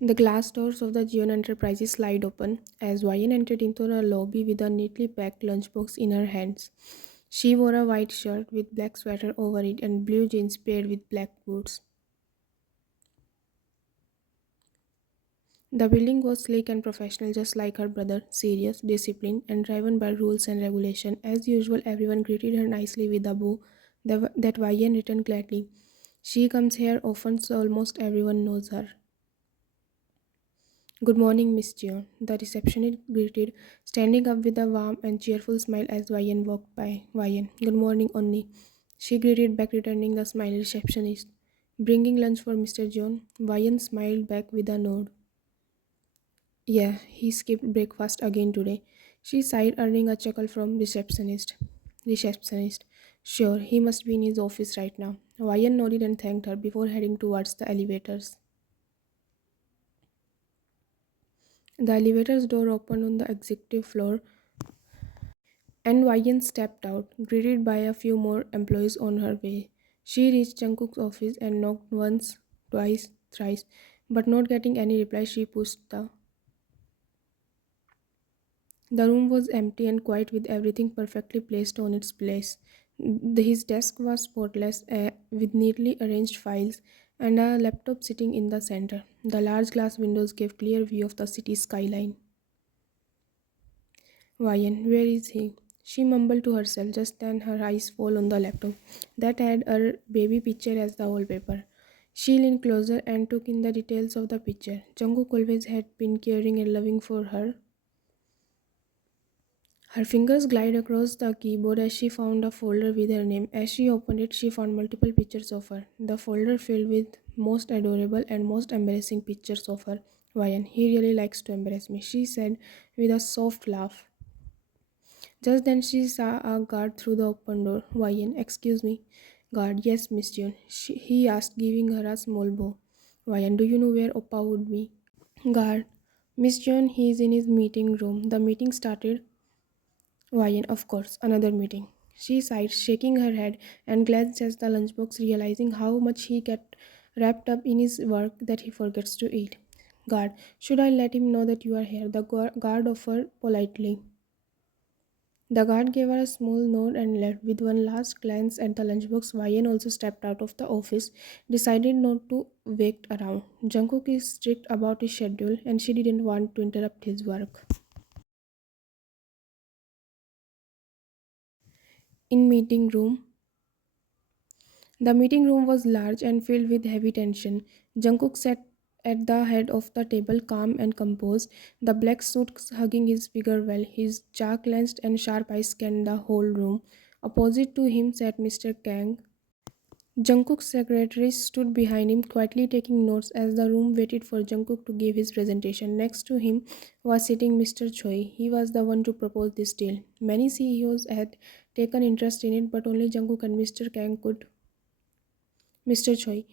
The glass doors of the Gion Enterprises slide open as Ryan entered into the lobby with a neatly packed lunchbox in her hands. She wore a white shirt with black sweater over it and blue jeans paired with black boots. The building was sleek and professional, just like her brother, serious, disciplined, and driven by rules and regulation. As usual, everyone greeted her nicely with a bow that Ryan returned gladly. She comes here often, so almost everyone knows her. Good morning, Miss Jion. The receptionist greeted, standing up with a warm and cheerful smile as Ryan walked by. Ryan, good morning, Onni. She greeted back, returning the smile receptionist. Bringing lunch for Mr. John. Ryan smiled back with a nod. Yeah, he skipped breakfast again today. She sighed, earning a chuckle from receptionist. Receptionist. Sure, he must be in his office right now. Ryan nodded and thanked her before heading towards the elevators. The elevator's door opened on the executive floor, and Ryan stepped out, greeted by a few more employees on her way. She reached Jungkook's office and knocked once, twice, thrice, but not getting any reply, she pushed the room was empty and quiet with everything perfectly placed on its place. His desk was spotless with neatly arranged files and a laptop sitting in the center. The large glass windows gave clear view of the city skyline. Ryan, where is he? She mumbled to herself just then her eyes fell on the laptop that had her baby picture as the wallpaper. She leaned closer and took in the details of the picture. Jungkook always had been caring and loving for her. Her fingers glided across the keyboard as she found a folder with her name. As she opened it, she found multiple pictures of her. The folder filled with most adorable and most embarrassing pictures of her. Ryan, he really likes to embarrass me, she said with a soft laugh. Just then she saw a guard through the open door. Ryan, excuse me. Guard, yes, Miss June. He asked, giving her a small bow. Ryan, do you know where Oppa would be? Guard, Miss June, he is in his meeting room. The meeting started. Ryan, of course, another meeting. She sighed, shaking her head, and glanced at the lunchbox, realizing how much he get wrapped up in his work that he forgets to eat. Guard, should I let him know that you are here? The guard offered politely. The guard gave her a small nod and left. With one last glance at the lunchbox, Ryan also stepped out of the office, decided not to wait around. Jungkook is strict about his schedule, and she didn't want to interrupt his work. In meeting room, the meeting room was large and filled with heavy tension. Jungkook sat at the head of the table, calm and composed, the black suit hugging his figure well. His jaw clenched and sharp eyes scanned the whole room. Opposite to him sat Mr. Kang. Jungkook's secretary stood behind him, quietly taking notes as the room waited for Jungkook to give his presentation. Next to him was sitting Mr. Choi. He was the one to propose this deal. Many CEOs had taken interest in it, but only Jungkook and Mr. Kang could. Mr. Choi,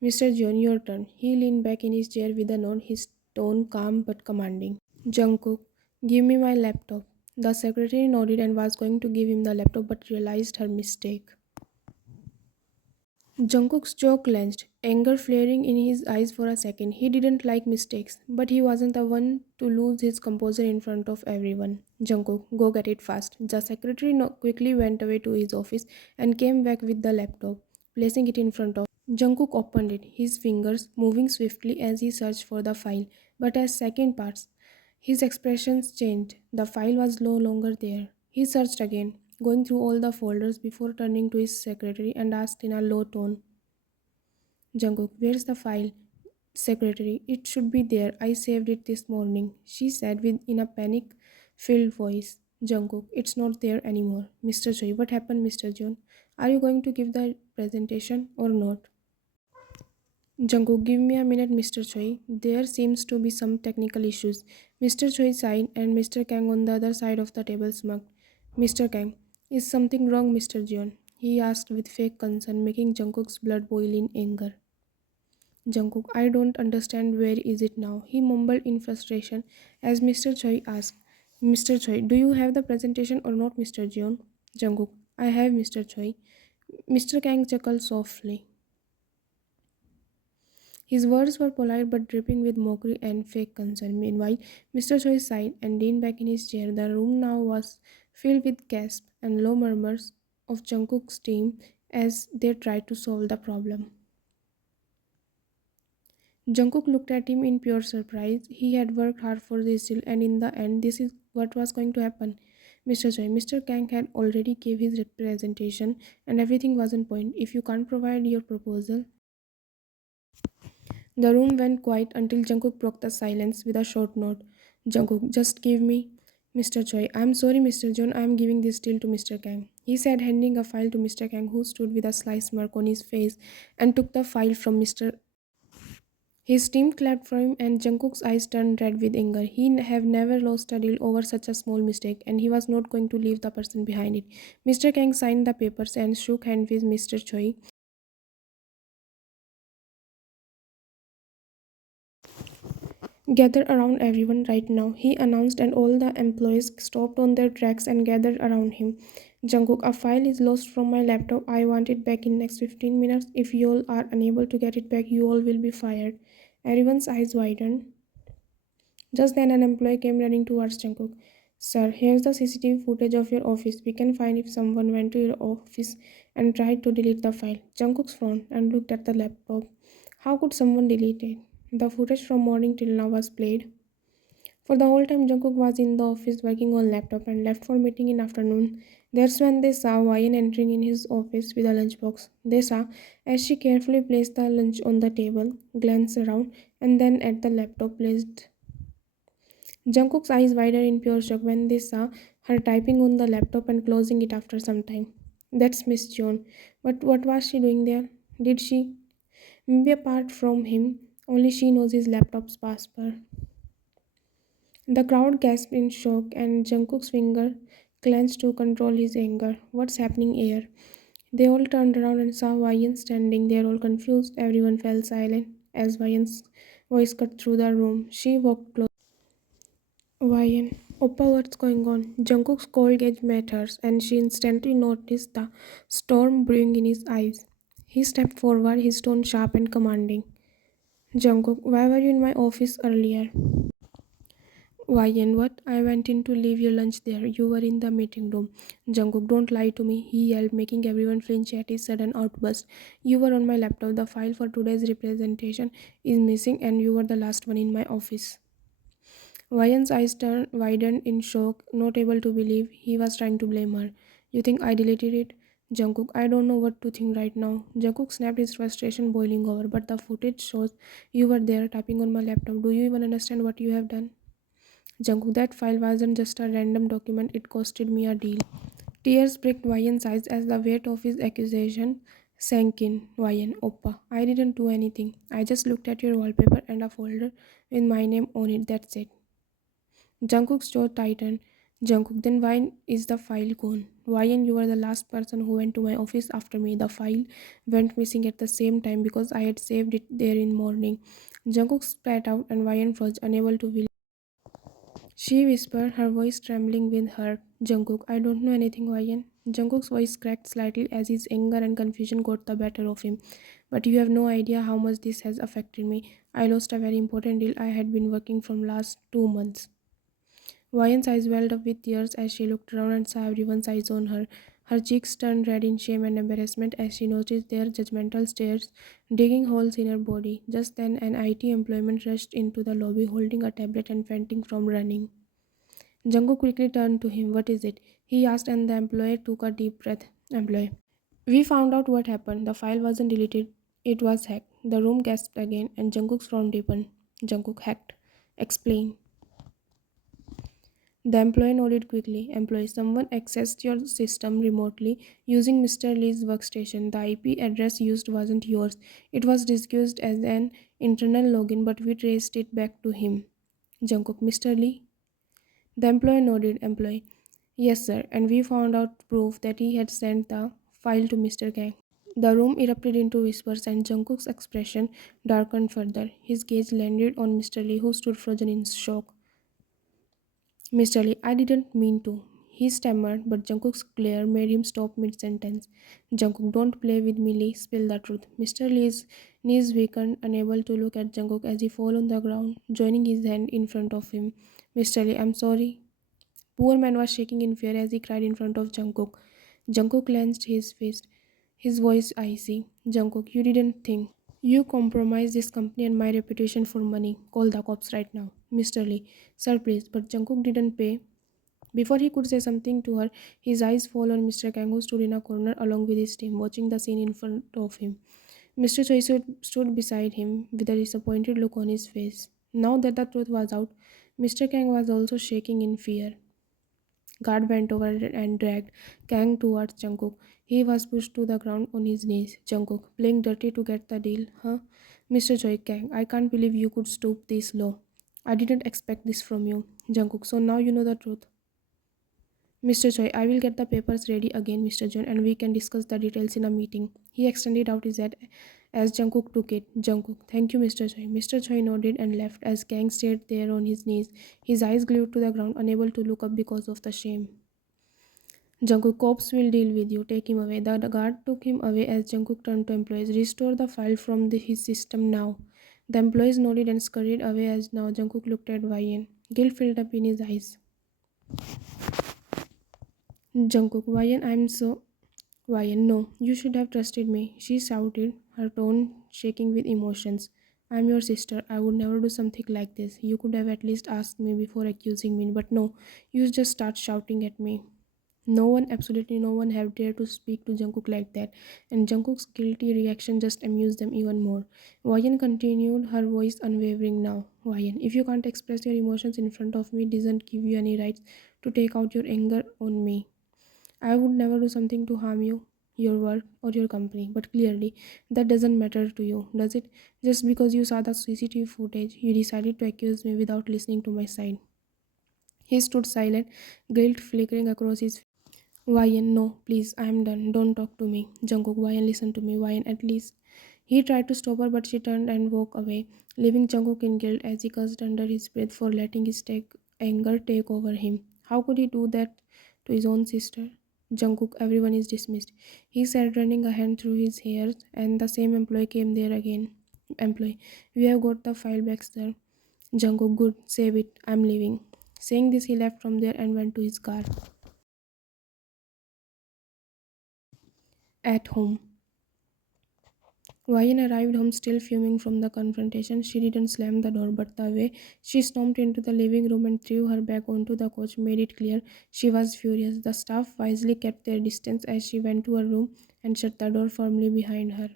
Mr. John, your turn. He leaned back in his chair with a nod, his tone calm but commanding. Jungkook, give me my laptop. The secretary nodded and was going to give him the laptop but realized her mistake. Jungkook's jaw clenched, anger flaring in his eyes for a second. He didn't like mistakes, but he wasn't the one to lose his composure in front of everyone. Jungkook, go get it fast. The secretary quickly went away to his office and came back with the laptop, placing it in front of. Jungkook opened it, his fingers moving swiftly as he searched for the file. But as second passed, his expressions changed. The file was no longer there. He searched again, going through all the folders before turning to his secretary and asked in a low tone, Jungkook, where's the file? Secretary, it should be there. I saved it this morning, she said in a panic filled voice. Jungkook, it's not there anymore. Mr. Choi, what happened, Mr. John? Are you going to give the presentation or not? Jungkook, give me a minute, Mr. Choi. There seems to be some technical issues. Mr. Choi sighed, and Mr. Kang on the other side of the table smirked. Mr. Kang, is something wrong, Mr. Jeon? He asked with fake concern, making Jungkook's blood boil in anger. Jungkook, I don't understand, where is it now? He mumbled in frustration as Mr. Choi asked, Mr. Choi, do you have the presentation or not, Mr. Jeon? Jungkook, I have, Mr. Choi. Mr. Kang chuckled softly. His words were polite but dripping with mockery and fake concern. Meanwhile, Mr. Choi sighed and leaned back in his chair. The room now was filled with gasps and low murmurs of Jungkook's team as they tried to solve the problem. Jungkook looked at him in pure surprise. He had worked hard for this deal, and in the end, this is what was going to happen. Mr. Choi, Mr. Kang had already gave his representation, and everything was on point. If you can't provide your proposal, the room went quiet until Jungkook broke the silence with a short note. Jungkook, just give me. Mr. Choi, I'm sorry, Mr. John, I'm giving this deal to Mr. Kang. He said, handing a file to Mr. Kang, who stood with a sly smirk on his face and took the file from Mr. His team clapped for him, and Jungkook's eyes turned red with anger. Have never lost a deal over such a small mistake, and he was not going to leave the person behind it. Mr. Kang signed the papers and shook hands with Mr. Choi. Gather around everyone right now, he announced, and all the employees stopped on their tracks and gathered around him. Jungkook, a file is lost from my laptop. I want it back in next 15 minutes. If you all are unable to get it back, you all will be fired. Everyone's eyes widened. Just then, an employee came running towards Jungkook. Sir, here's the CCTV footage of your office. We can find if someone went to your office and tried to delete the file. Jungkook frowned and looked at the laptop. How could someone delete it? The footage from morning till now was played. For the whole time Jungkook was in the office working on laptop and left for meeting in afternoon. That's when they saw Ryan entering in his office with a lunchbox. They saw as she carefully placed the lunch on the table, glanced around, and then at the laptop placed. Jungkook's eyes widened in pure shock when they saw her typing on the laptop and closing it after some time. That's Miss Joan. But what was she doing there? Did she? Maybe apart from him, only she knows his laptop's password. The crowd gasped in shock and Jungkook's finger clenched to control his anger. What's happening here? They all turned around and saw Ryan standing there all confused. Everyone fell silent as Ryan's voice cut through the room. She walked close. Ryan, Oppa, what's going on? Jungkook's cold gaze met hers, and she instantly noticed the storm brewing in his eyes. He stepped forward, his tone sharp and commanding. Jungkook, why were you in my office earlier? Ryan, what? I went in to leave your lunch there. You were in the meeting room. Jungkook, don't lie to me, he yelled, making everyone flinch at his sudden outburst. You were on my laptop. The file for today's representation is missing, and you were the last one in my office. Ryan's eyes turned widened in shock, not able to believe he was trying to blame her. You think I deleted it? Jungkook, I don't know what to think right now. Jungkook snapped, his frustration boiling over, but the footage shows you were there typing on my laptop. Do you even understand what you have done? Jungkook, that file wasn't just a random document, it costed me a deal. Tears pricked Ryan's eyes as the weight of his accusation sank in. Ryan, Oppa, I didn't do anything. I just looked at your wallpaper and a folder with my name on it, that's it. Jungkook's jaw tightened. Jungkook, then why is the file gone? Ryan, you were the last person who went to my office after me. The file went missing at the same time because I had saved it there in morning. Jungkook spat out and Ryan froze, unable to believe. She whispered, her voice trembling with hurt. Jungkook, I don't know anything, Ryan. Jungkook's voice cracked slightly as his anger and confusion got the better of him. But you have no idea how much this has affected me. I lost a very important deal I had been working from last 2 months. Ryan's eyes welled up with tears as she looked around and saw everyone's eyes on her. Her cheeks turned red in shame and embarrassment as she noticed their judgmental stares digging holes in her body. Just then, an IT employee rushed into the lobby holding a tablet and fainting from running. Jungkook quickly turned to him. What is it? He asked, and the employee took a deep breath. Employee. We found out what happened. The file wasn't deleted. It was hacked. The room gasped again, and Jungkook's frown deepened. Jungkook hacked. Explain. The employee nodded quickly. Employee, someone accessed your system remotely using Mr. Lee's workstation. The IP address used wasn't yours. It was disguised as an internal login, but we traced it back to him. Jungkook, Mr. Lee? The employee nodded. Employee, yes, sir, and we found out proof that he had sent the file to Mr. Kang. The room erupted into whispers, and Jungkook's expression darkened further. His gaze landed on Mr. Lee, who stood frozen in shock. Mr. Lee, I didn't mean to. He stammered, but Jungkook's glare made him stop mid-sentence. Jungkook, don't play with me, Lee. Spill the truth. Mr. Lee's knees weakened, unable to look at Jungkook as he fell on the ground, joining his hand in front of him. Mr. Lee, I'm sorry. Poor man was shaking in fear as he cried in front of Jungkook. Jungkook clenched his fist, his voice icy. Jungkook, you didn't think. You compromised this company and my reputation for money. Call the cops right now. Mr. Lee, sir, please. But Jungkook didn't pay. Before he could say something to her, his eyes fell on Mr. Kang, who stood in a corner along with his team, watching the scene in front of him. Mr. Choi stood beside him with a disappointed look on his face. Now that the truth was out, Mr. Kang was also shaking in fear. Guard bent over and dragged Kang towards Jungkook. He was pushed to the ground on his knees. Jungkook, playing dirty to get the deal, huh? Mr. Choi, Kang, I can't believe you could stoop this low. I didn't expect this from you. Jungkook, so now you know the truth. Mr. Choi, I will get the papers ready again, Mr. John, and we can discuss the details in a meeting. He extended out his hand as Jungkook took it. Jungkook, thank you, Mr. Choi. Mr. Choi nodded and left as Kang stayed there on his knees, his eyes glued to the ground, unable to look up because of the shame. Jungkook, cops will deal with you. Take him away. The guard took him away as Jungkook turned to employees. Restore the file from his system now. The employees nodded and scurried away as now Jungkook looked at Wyan. Guilt filled up in his eyes. Jungkook, Wyan, I'm so. Wyan, no, you should have trusted me. She shouted, her tone shaking with emotions. I'm your sister. I would never do something like this. You could have at least asked me before accusing me, but no, you just start shouting at me. No one, absolutely no one, have dared to speak to Jungkook like that, and Jungkook's guilty reaction just amused them even more. Wyan continued, her voice unwavering now. Wyan, if you can't express your emotions in front of me, it doesn't give you any rights to take out your anger on me. I would never do something to harm you, your work, or your company, but clearly that doesn't matter to you, does it? Just because you saw the CCTV footage, you decided to accuse me without listening to my side. He stood silent, guilt flickering across his. Ryan, no, please, I am done. Don't talk to me. Jungkook, Ryan, listen to me. Ryan, at least. He tried to stop her, but she turned and walked away, leaving Jungkook in guilt as he cursed under his breath for letting his anger take over him. How could he do that to his own sister? Jungkook, everyone is dismissed. He said, running a hand through his hair, and the same employee came there again. Employee, we have got the file back, sir. Jungkook, good, save it. I'm leaving. Saying this, he left from there and went to his car. At home. Ryan arrived home still fuming from the confrontation. She didn't slam the door, but the way she stomped into the living room and threw her back onto the couch made it clear she was furious. The staff wisely kept their distance as she went to her room and shut the door firmly behind her.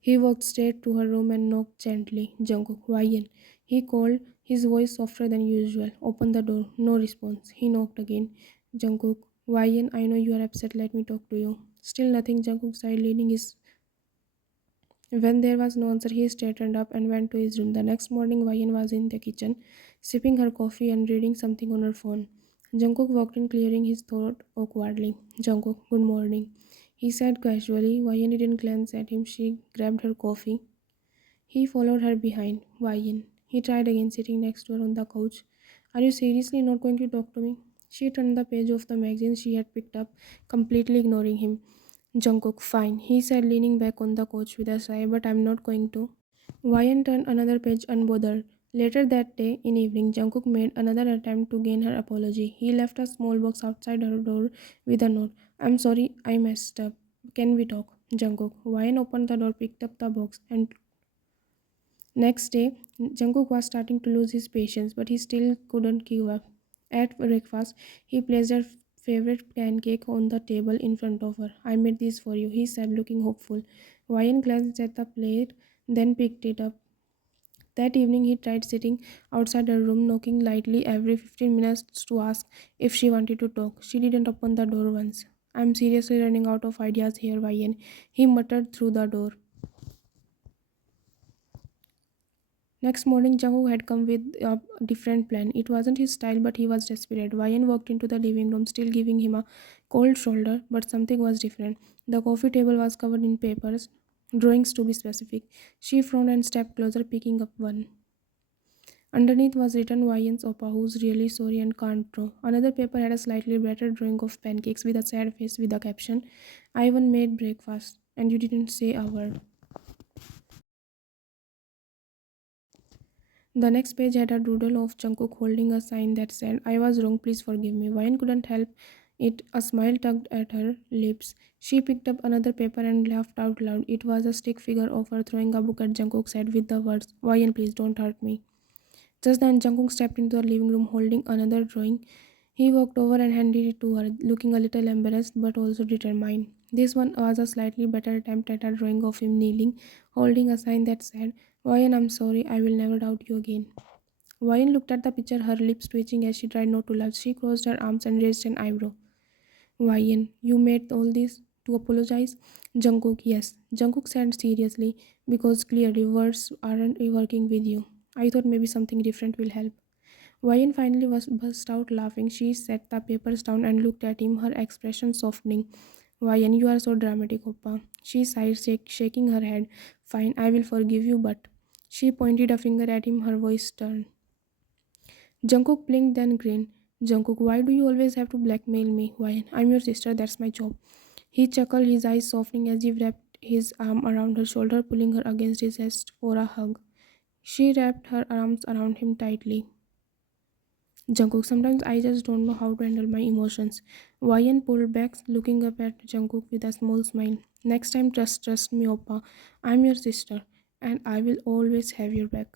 He walked straight to her room and knocked gently. Jungkook, Ryan. He called, his voice softer than usual. Open the door. No response. He knocked again. Jungkook, Ryan, I know you are upset. Let me talk to you. Still nothing. Jungkook sighed, leaning his. When there was no answer, he straightened up and went to his room. The next morning, Wayan was in the kitchen, sipping her coffee and reading something on her phone. Jungkook walked in, clearing his throat awkwardly. Jungkook, good morning, he said casually. Wayan didn't glance at him. She grabbed her coffee. He followed her behind. Wayan. He tried again, sitting next to her on the couch. Are you seriously not going to talk to me? She turned the page of the magazine she had picked up, completely ignoring him. Jungkook, fine, he said, leaning back on the couch with a sigh, but I'm not going to. Ryan turned another page unbothered. Later that day, in evening, Jungkook made another attempt to gain her apology. He left a small box outside her door with a note. I'm sorry, I messed up. Can we talk? Jungkook. Ryan opened the door, picked up the box, and next day, Jungkook was starting to lose his patience, but he still couldn't give up. At breakfast, he placed her favorite pancake on the table in front of her. I made this for you, he said, looking hopeful. Ryan glanced at the plate, then picked it up. That evening, he tried sitting outside her room, knocking lightly every 15 minutes to ask if she wanted to talk. She didn't open the door once. I'm seriously running out of ideas here, Ryan, he muttered through the door. Next morning, Jungkook had come with a different plan. It wasn't his style, but he was desperate. Ryan walked into the living room, still giving him a cold shoulder, but something was different. The coffee table was covered in papers, drawings to be specific. She frowned and stepped closer, picking up one. Underneath was written Ryan's Oppa, who's really sorry and can't draw. Another paper had a slightly better drawing of pancakes with a sad face with the caption, I even made breakfast, and you didn't say a word. The next page had a doodle of Jungkook holding a sign that said, I was wrong, please forgive me. Ryan couldn't help it. A smile tugged at her lips. She picked up another paper and laughed out loud. It was a stick figure of her throwing a book at Jungkook's head with the words, Ryan, please don't hurt me. Just then, Jungkook stepped into the living room holding another drawing. He walked over and handed it to her, looking a little embarrassed but also determined. This one was a slightly better attempt at a drawing of him kneeling, holding a sign that said, Ryan, I'm sorry, I will never doubt you again. Ryan looked at the picture, her lips twitching as she tried not to laugh. She crossed her arms and raised an eyebrow. Ryan, you made all this to apologize? Jungkook, yes. Jungkook said seriously, because clearly words aren't working with you. I thought maybe something different will help. Ryan finally was burst out laughing. She set the papers down and looked at him, her expression softening. Ryan, you are so dramatic, Oppa. She sighed, shaking her head. Fine, I will forgive you, but. She pointed a finger at him, her voice stern. Jungkook blinked then grinned. Jungkook, why do you always have to blackmail me? Ryan, I'm your sister, that's my job. He chuckled, his eyes softening as he wrapped his arm around her shoulder, pulling her against his chest for a hug. She wrapped her arms around him tightly. Jungkook, sometimes I just don't know how to handle my emotions. Ryan pulled back, looking up at Jungkook with a small smile. Next time, trust me, Oppa. I'm your sister, and I will always have your back.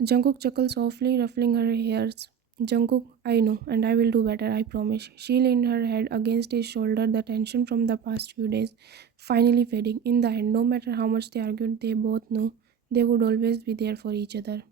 Jungkook chuckled softly, ruffling her hairs. Jungkook, I know, and I will do better, I promise. She leaned her head against his shoulder, the tension from the past few days finally fading. In the end, no matter how much they argued, they both knew they would always be there for each other.